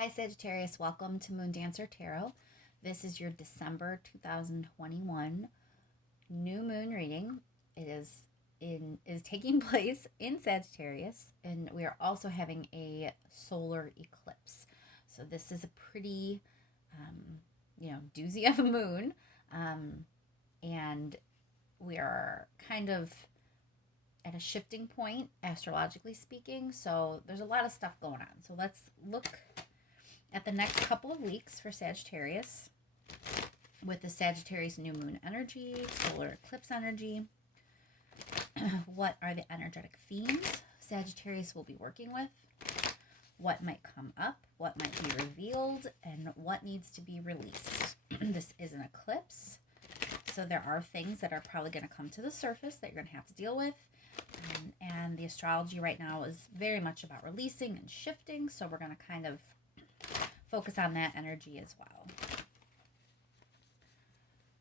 Hi Sagittarius, welcome to Moon Dancer Tarot. This is your December 2021 new moon reading. It is taking place in Sagittarius, and we are also having a solar eclipse. So this is a pretty doozy of a moon. And we are kind of at a shifting point astrologically speaking. So there's a lot of stuff going on. So let's look at the next couple of weeks for Sagittarius with the Sagittarius new moon energy, solar eclipse energy. What are the energetic themes Sagittarius will be working with? What might come up? What might be revealed? And what needs to be released? This is an eclipse, so there are things that are probably going to come to the surface that you're going to have to deal with. And the astrology right now is very much about releasing and shifting, so we're going to kind of focus on that energy as well.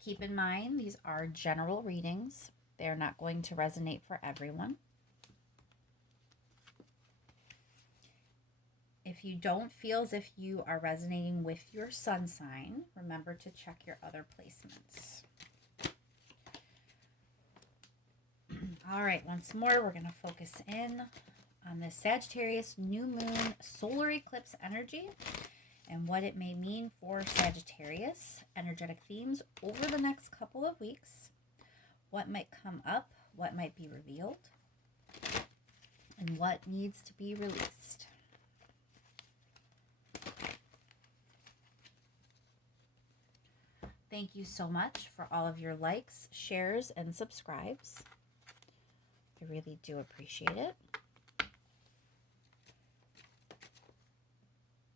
Keep in mind, these are general readings. They're not going to resonate for everyone. If you don't feel as if you are resonating with your sun sign, remember to check your other placements. All right, once more, we're going to focus in on the Sagittarius new moon solar eclipse energy and what it may mean for Sagittarius. Energetic themes over the next couple of weeks. What might come up, what might be revealed, and what needs to be released. Thank you so much for all of your likes, shares, and subscribes. I really do appreciate it.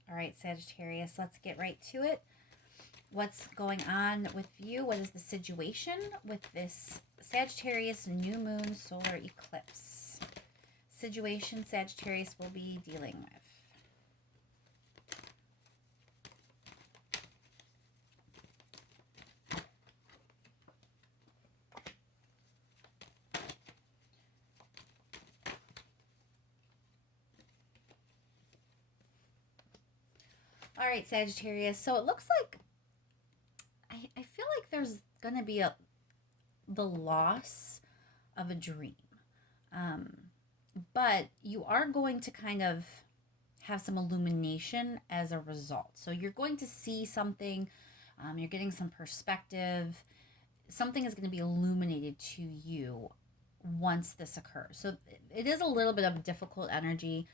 All right, Sagittarius, let's get right to it. What's going on with you? What is the situation with this Sagittarius new moon solar eclipse? Situation Sagittarius will be dealing with. All right, Sagittarius. So it looks like I feel like there's going to be the loss of a dream. But you are going to kind of have some illumination as a result. So you're going to see something, you're getting some perspective. Something is going to be illuminated to you once this occurs. So it is a little bit of a difficult energy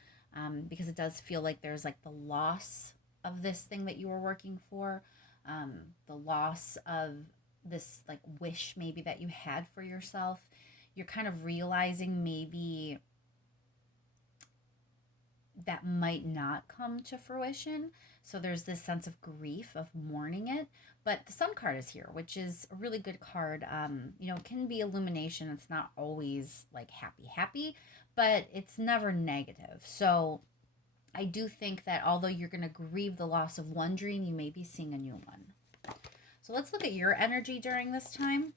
because it does feel like there's like the loss of this thing that you were working for, the loss of this like wish maybe that you had for yourself. You're kind of realizing maybe that might not come to fruition. So there's this sense of grief, of mourning it. But the Sun card is here, which is a really good card. It can be illumination. It's not always like happy, but it's never negative. So I do think that although you're going to grieve the loss of one dream, you may be seeing a new one. So let's look at your energy during this time.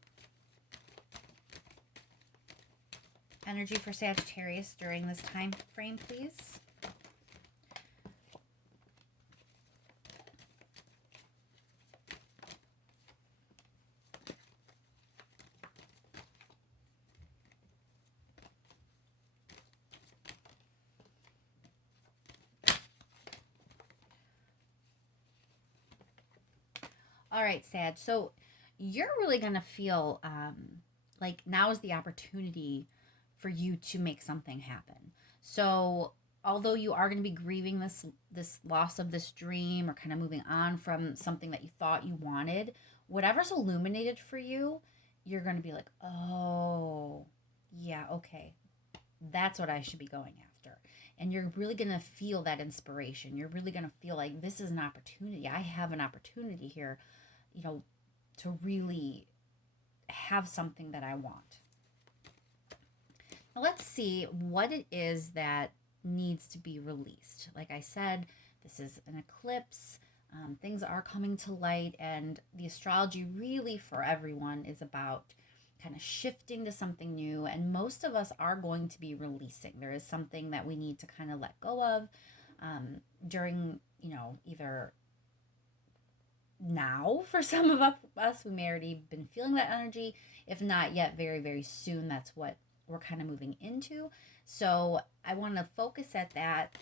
Energy for Sagittarius during this time frame, please. All right, Sag. So you're really going to feel like now is the opportunity for you to make something happen. So although you are going to be grieving this loss of this dream or kind of moving on from something that you thought you wanted, whatever's illuminated for you, you're going to be like, oh, yeah, okay. That's what I should be going after. And you're really going to feel that inspiration. You're really going to feel like this is an opportunity. I have an opportunity here, to really have something that I want. Now let's see what it is that needs to be released. Like I said, this is an eclipse. Things are coming to light, and the astrology really for everyone is about kind of shifting to something new, and most of us are going to be releasing. There is something that we need to kind of let go of. during, you know, either now for some of us, we may already been feeling that energy. If not yet, very, very soon, that's what we're kind of moving into. So I want to focus at that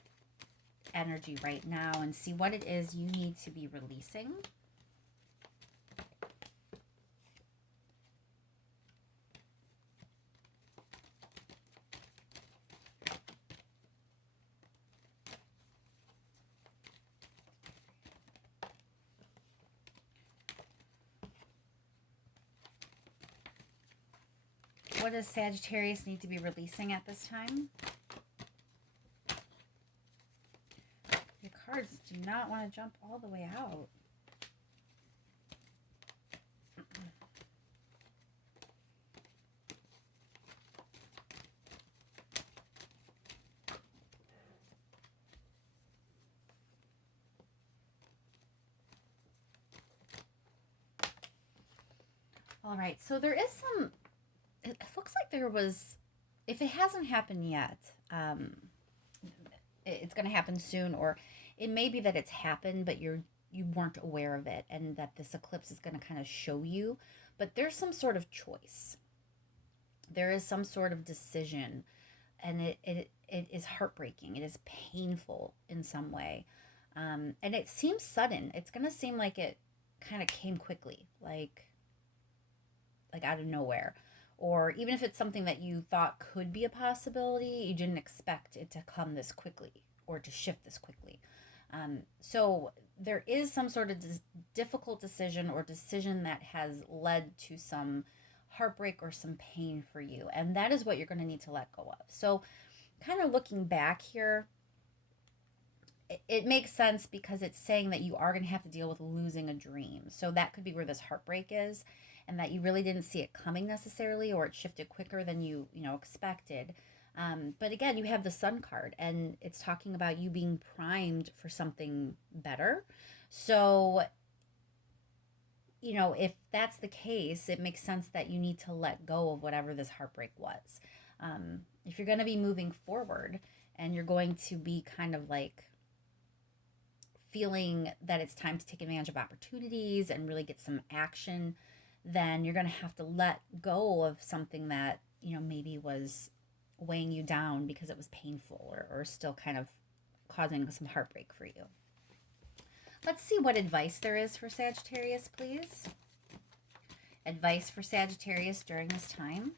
energy right now and see what it is you need to be releasing. What does Sagittarius need to be releasing at this time? Your cards do not want to jump all the way out. All right, so there is some, it looks like there was, if it hasn't happened yet, it's going to happen soon, or it may be that it's happened, but you weren't aware of it, and that this eclipse is going to kind of show you. But there's some sort of choice. There is some sort of decision, and it is heartbreaking. It is painful in some way, and it seems sudden. It's going to seem like it kind of came quickly, like out of nowhere. Or even if it's something that you thought could be a possibility, you didn't expect it to come this quickly or to shift this quickly. So there is some sort of difficult decision or decision that has led to some heartbreak or some pain for you. And that is what you're going to need to let go of. So kind of looking back here, it makes sense because it's saying that you are going to have to deal with losing a dream. So that could be where this heartbreak is, and that you really didn't see it coming necessarily, or it shifted quicker than you expected. But again, you have the Sun card, and it's talking about you being primed for something better. So, if that's the case, it makes sense that you need to let go of whatever this heartbreak was. If you're going to be moving forward and you're going to be kind of like feeling that it's time to take advantage of opportunities and really get some action, then you're going to have to let go of something that, maybe was weighing you down because it was painful, or still kind of causing some heartbreak for you. Let's see what advice there is for Sagittarius, please. Advice for Sagittarius during this time.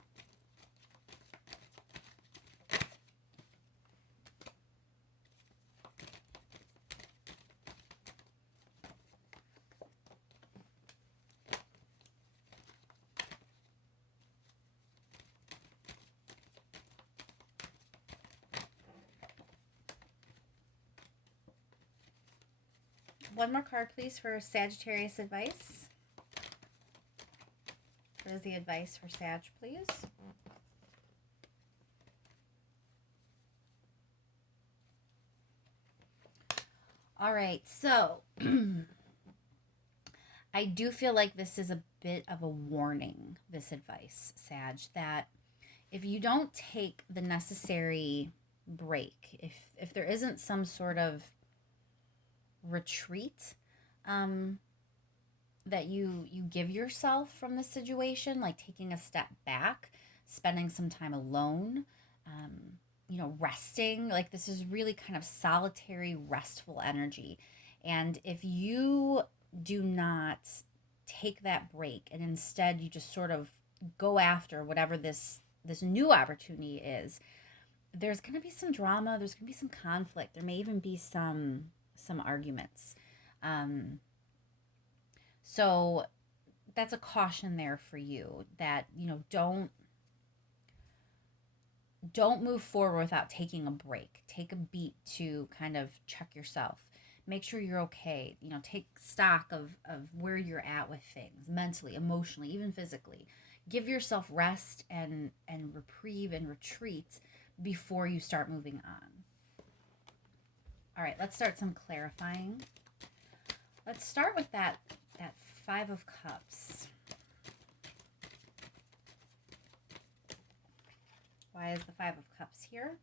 One more card, please, for Sagittarius advice. What is the advice for Sag, please? All right, so I do feel like this is a bit of a warning, this advice, Sag, that if you don't take the necessary break, if there isn't some sort of retreat that you give yourself from the situation, like taking a step back, spending some time alone, resting, like this is really kind of solitary, restful energy. And if you do not take that break and instead you just sort of go after whatever this new opportunity is, there's going to be some drama, there's going to be some conflict, there may even be some arguments. So that's a caution there for you, that, don't move forward without taking a break. Take a beat to kind of check yourself. Make sure you're okay. Take stock of where you're at with things, mentally, emotionally, even physically. Give yourself rest and reprieve and retreat before you start moving on. All right, let's start some clarifying. Let's start with that Five of Cups. Why is the Five of Cups here?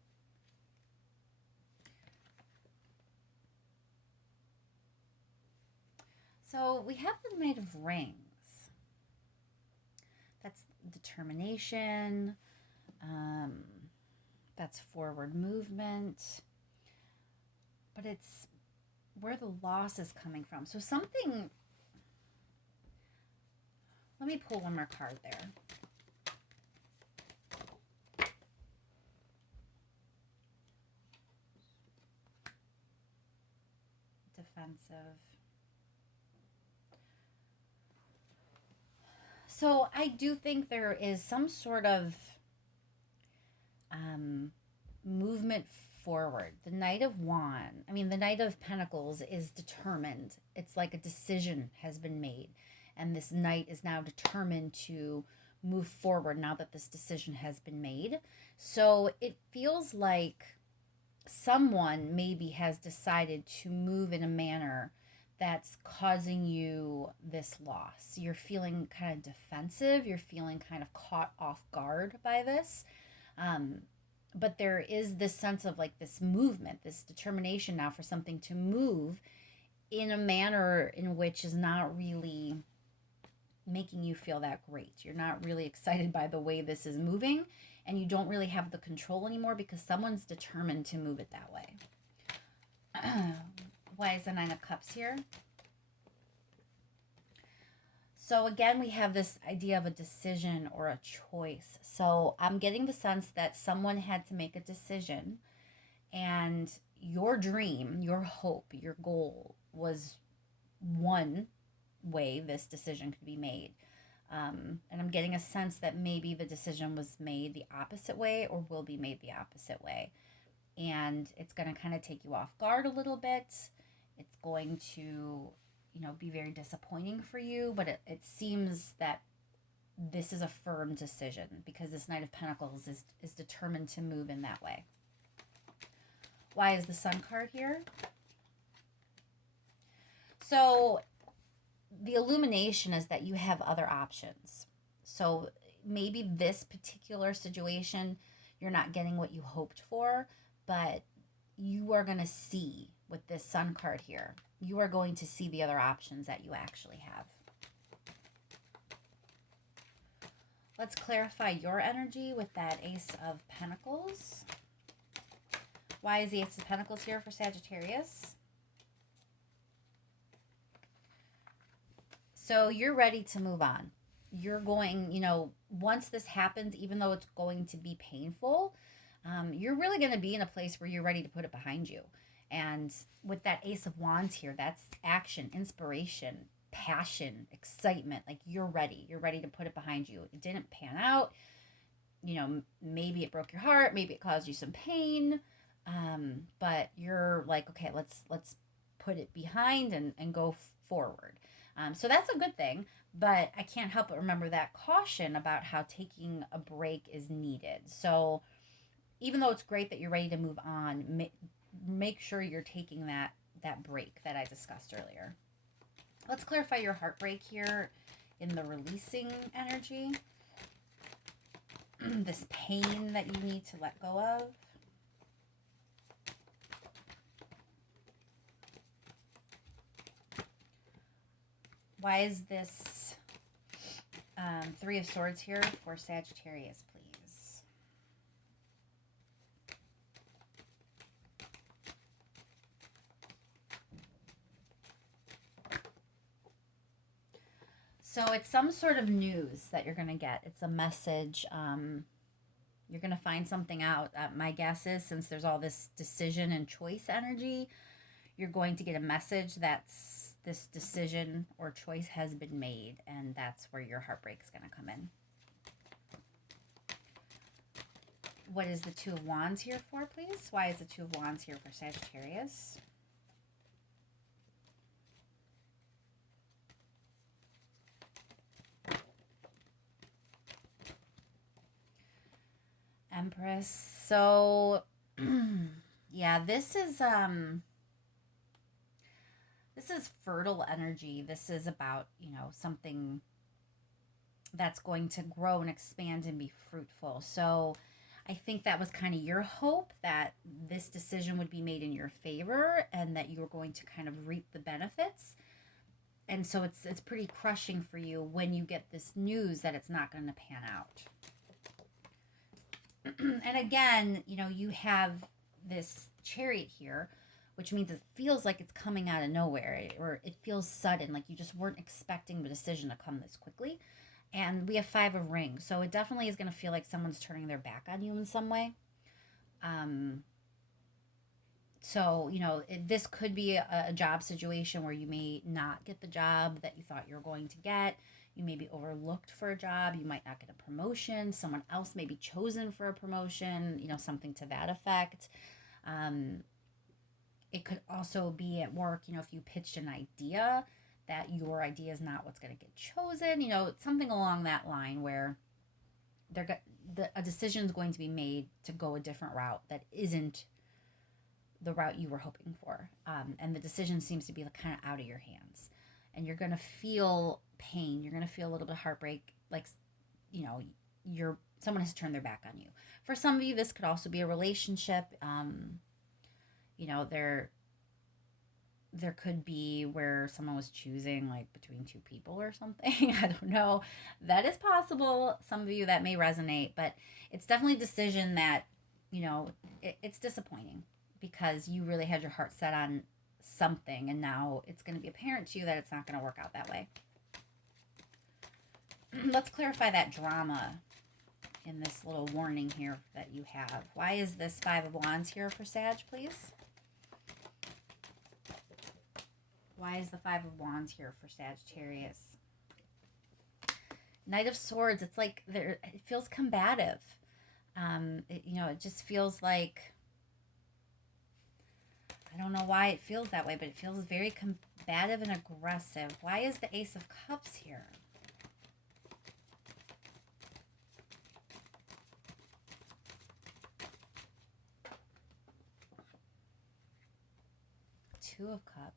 So we have the Knight of Rings. That's determination. That's forward movement. But it's where the loss is coming from. So something... Let me pull one more card there. Defensive. So I do think there is some sort of movement forward. The Knight of the Knight of Pentacles is determined. It's like a decision has been made. And this knight is now determined to move forward now that this decision has been made. So it feels like someone maybe has decided to move in a manner that's causing you this loss. You're feeling kind of defensive. You're feeling kind of caught off guard by this. But there is this sense of like this movement, this determination now for something to move in a manner in which is not really making you feel that great. You're not really excited by the way this is moving, and you don't really have the control anymore because someone's determined to move it that way. Why is the Nine of Cups here? So again, we have this idea of a decision or a choice. So I'm getting the sense that someone had to make a decision, and your dream, your hope, your goal was one way this decision could be made. And I'm getting a sense that maybe the decision was made the opposite way or will be made the opposite way. And it's going to kind of take you off guard a little bit. It's going to, be very disappointing for you, but it seems that this is a firm decision because this Knight of Pentacles is determined to move in that way. Why is the Sun card here? So the illumination is that you have other options. So maybe this particular situation, you're not getting what you hoped for, but you are going to see with this Sun card here, you are going to see the other options that you actually have. Let's clarify your energy with that Ace of Pentacles. Why is the Ace of Pentacles here for Sagittarius? So you're ready to move on. You're going, once this happens, even though it's going to be painful, you're really going to be in a place where you're ready to put it behind you. And with that Ace of Wands here, that's action, inspiration, passion, excitement. Like you're ready. You're ready to put it behind you. It didn't pan out. Maybe it broke your heart. Maybe it caused you some pain. But you're like, okay, let's put it behind and go forward. So that's a good thing. But I can't help but remember that caution about how taking a break is needed. So even though it's great that you're ready to move on, make sure you're taking that break that I discussed earlier. Let's clarify your heartbreak here in the releasing energy. This pain that you need to let go of. Why is this Three of Swords here for Sagittarius, please? So it's some sort of news that you're going to get. It's a message. You're going to find something out. My guess is, since there's all this decision and choice energy, you're going to get a message that's this decision or choice has been made, and that's where your heartbreak is going to come in. What is the Two of Wands here for, please? Why is the Two of Wands here for Sagittarius? Empress. So yeah, this is fertile energy. This is about, something that's going to grow and expand and be fruitful. So I think that was kind of your hope, that this decision would be made in your favor and that you were going to kind of reap the benefits. And so it's pretty crushing for you when you get this news that it's not going to pan out. And again, you know, you have this Chariot here, which means it feels like it's coming out of nowhere, or it feels sudden, like you just weren't expecting the decision to come this quickly. And we have 5 of Rings, so it definitely is going to feel like someone's turning their back on you in some way. So, you know, this could be a job situation where you may not get the job that you thought you were going to get. You may be overlooked for a job. You might not get a promotion. Someone else may be chosen for a promotion, you know, something to that effect. It could also be at work, you know, if you pitched an idea, that your idea is not what's going to get chosen, you know, something along that line where a decision is going to be made to go a different route that isn't the route you were hoping for. And the decision seems to be kind of out of your hands. And you're going to feel pain. You're going to feel a little bit of heartbreak, like, you know, someone has turned their back on you. For some of you, this could also be a relationship. You know, there could be where someone was choosing like between 2 people or something. I don't know. That is possible. Some of you that may resonate, but it's definitely a decision that, you know, it's disappointing because you really had your heart set on something, and now it's going to be apparent to you that it's not going to work out that way. Let's clarify that drama in this little warning here that you have. Why is this 5 of Wands here for Sag, please? Why is the 5 of Wands here for Sagittarius? Knight of Swords, it's like it feels combative. You know, it just feels like, I don't know why it feels that way, but it feels very combative and aggressive. Why is the Ace of Cups here? Two of Cups.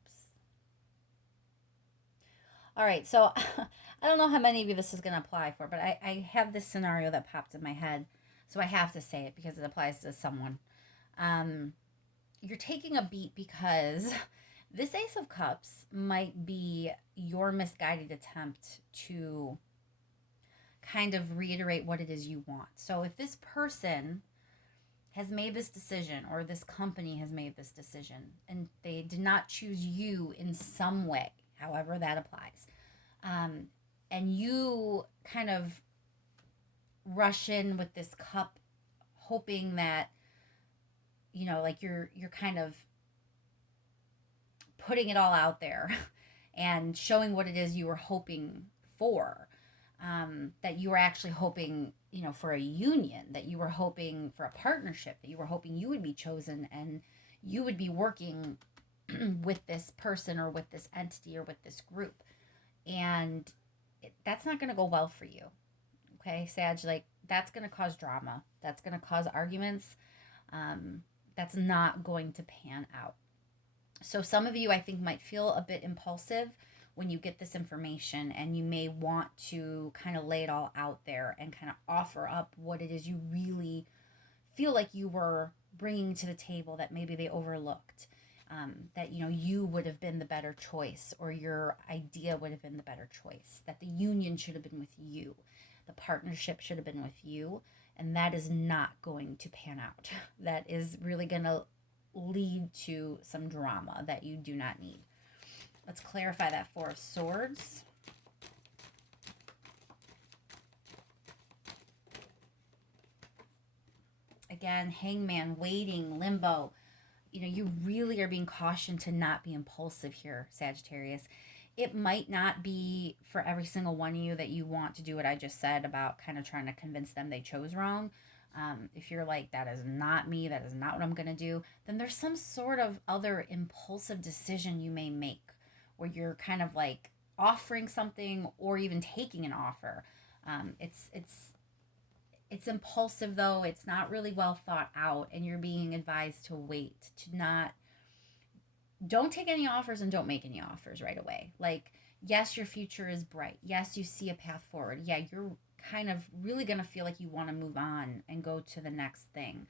All right, so I don't know how many of you this is going to apply for, but I have this scenario that popped in my head, so I have to say it because it applies to someone. You're taking a beat because this Ace of Cups might be your misguided attempt to kind of reiterate what it is you want. So if this person has made this decision, or this company has made this decision, and they did not choose you in some way, however that applies, and you kind of rush in with this cup hoping that, you know, like you're kind of putting it all out there and showing what it is you were hoping for, that you were actually hoping, you know, for a union, that you were hoping for a partnership, that you were hoping you would be chosen and you would be working with this person or with this entity or with this group. And that's not going to go well for you. Okay, Sag, like that's going to cause drama. That's going to cause arguments. That's not going to pan out. So some of you, I think, might feel a bit impulsive when you get this information, and you may want to kind of lay it all out there and kind of offer up what it is you really feel like you were bringing to the table that maybe they overlooked. That, you know, you would have been the better choice, or your idea would have been the better choice, that the union should have been with you, the partnership should have been with you, and that is not going to pan out. That is really going to lead to some drama that you do not need. Let's clarify that 4 of Swords. Again, Hangman, waiting, limbo. You know, you really are being cautioned to not be impulsive here, Sagittarius. It might not be for every single one of you that you want to do what I just said about kind of trying to convince them they chose wrong. If you're like, that is not me, that is not what I'm going to do, then there's some sort of other impulsive decision you may make where you're kind of like offering something or even taking an offer. It's impulsive, though. It's not really well thought out, and you're being advised to wait, don't take any offers and don't make any offers right away. Like, yes, your future is bright. Yes, you see a path forward. Yeah, you're kind of really going to feel like you want to move on and go to the next thing.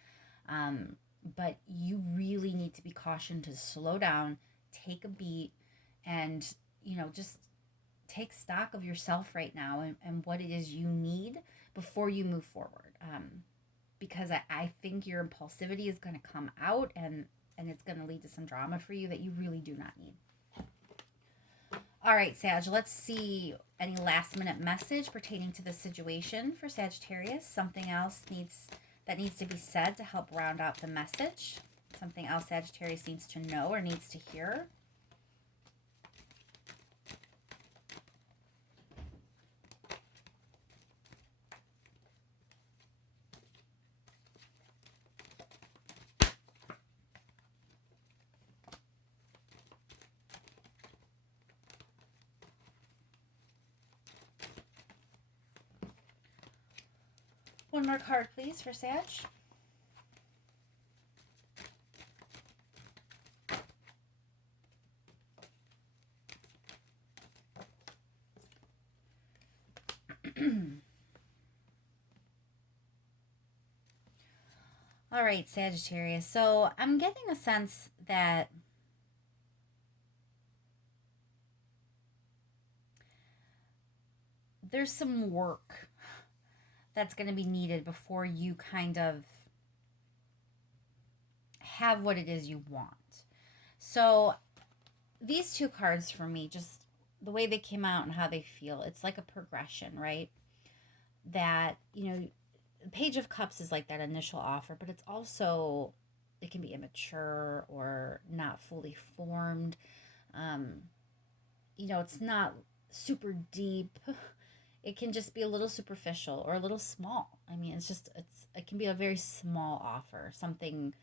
But you really need to be cautioned to slow down, take a beat, and, you know, just take stock of yourself right now and what it is you need before you move forward. Because I think your impulsivity is going to come out, and it's going to lead to some drama for you that you really do not need. All right, Sag, let's see any last minute message pertaining to the situation for Sagittarius. Something else needs to be said to help round out the message. Something else Sagittarius needs to know or needs to hear. One more card, please, for Sag. All right, Sagittarius. So I'm getting a sense that there's some work that's going to be needed before you kind of have what it is you want. So these two cards for me, just the way they came out and how they feel, it's like a progression, right? That, the Page of Cups is like that initial offer, but it's also, it can be immature or not fully formed. It's not super deep. It can just be a little superficial or a little small. I mean, it can be a very small offer, something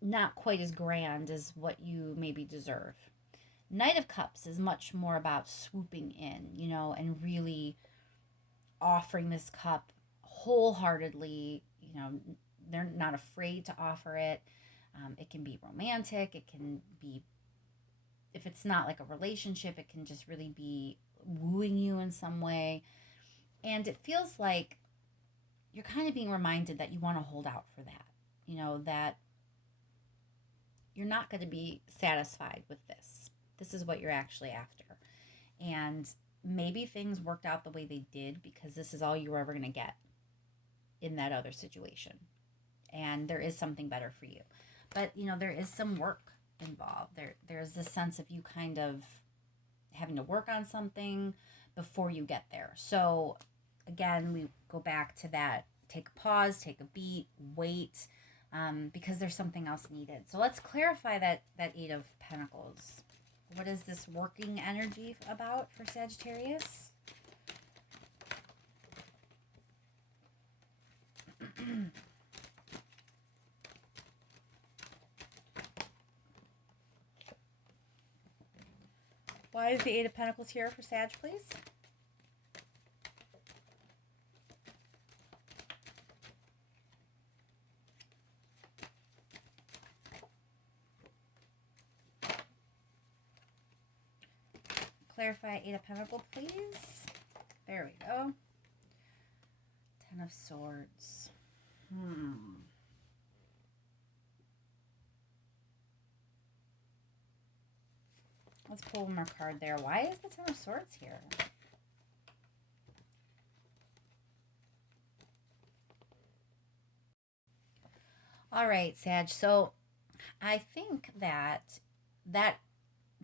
not quite as grand as what you maybe deserve. Knight of Cups is much more about swooping in, and really offering this cup wholeheartedly. They're not afraid to offer it. It can be romantic. It can be, if it's not like a relationship, it can just really be wooing you in some way. And it feels like you're kind of being reminded that you want to hold out for that. That you're not going to be satisfied with this. This is what you're actually after. And maybe things worked out the way they did because this is all you were ever going to get in that other situation. And there is something better for you. But, there is some work involved. There's this sense of you kind of having to work on something before you get there. So, again, we go back to that. Take a pause, take a beat, wait, because there's something else needed. So let's clarify that Eight of Pentacles. What is this working energy about for Sagittarius? Why is the Eight of Pentacles here for Sag, please? Clarify Eight of Pentacles, please. There we go. Ten of Swords. Let's pull one more card there. Why is the Ten of Swords here? All right, Sag. So I think that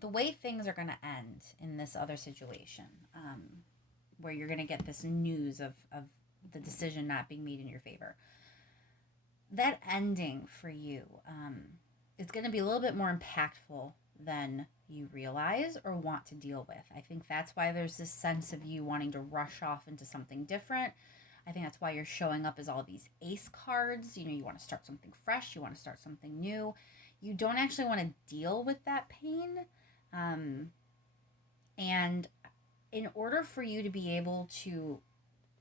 the way things are going to end in this other situation, where you're going to get this news of the decision not being made in your favor, that ending for you is going to be a little bit more impactful than you realize or want to deal with. I think that's why there's this sense of you wanting to rush off into something different. I think that's why you're showing up as all these ace cards. You want to start something fresh. You want to start something new. You don't actually want to deal with that pain. And in order for you to be able to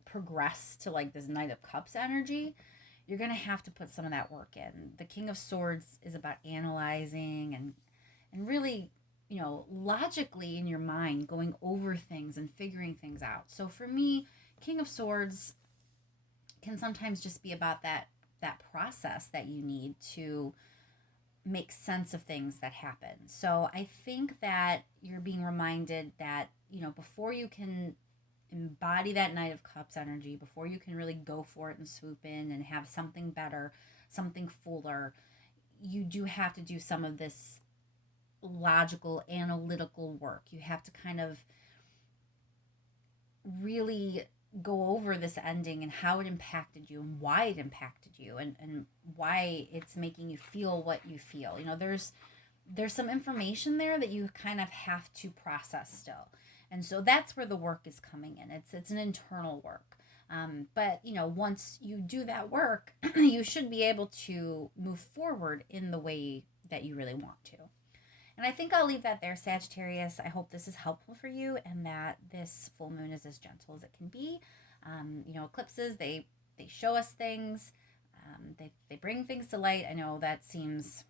progress to like this Knight of Cups energy, you're going to have to put some of that work in. The King of Swords is about analyzing and really, logically in your mind, going over things and figuring things out. So for me, King of Swords can sometimes just be about that process that you need to make sense of things that happen. So I think that you're being reminded that, before you can embody that Knight of Cups energy, before you can really go for it and swoop in and have something better, something fuller, you do have to do some of this logical, analytical work. You have to kind of really go over this ending and how it impacted you and why it impacted you, and why it's making you feel what you feel. There's some information there that you kind of have to process still. And so that's where the work is coming in. It's an internal work. But once you do that work, you should be able to move forward in the way that you really want to. And I think I'll leave that there, Sagittarius. I hope this is helpful for you and that this full moon is as gentle as it can be. Eclipses, they show us things. They bring things to light. I know that seems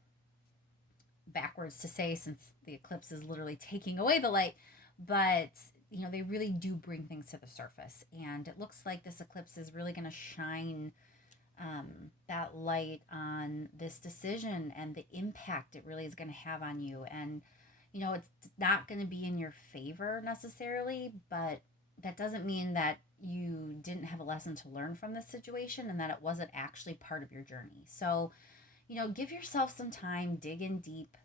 backwards to say since the eclipse is literally taking away the light, but they really do bring things to the surface. And it looks like this eclipse is really going to shine that light on this decision and the impact it really is going to have on you. And it's not going to be in your favor necessarily, but that doesn't mean that you didn't have a lesson to learn from this situation and that it wasn't actually part of your journey. So give yourself some time, dig in deep,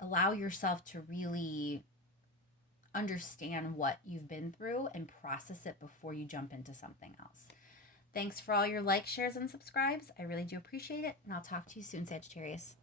allow yourself to really understand what you've been through and process it before you jump into something else. Thanks for all your likes, shares, and subscribes. I really do appreciate it, and I'll talk to you soon, Sagittarius.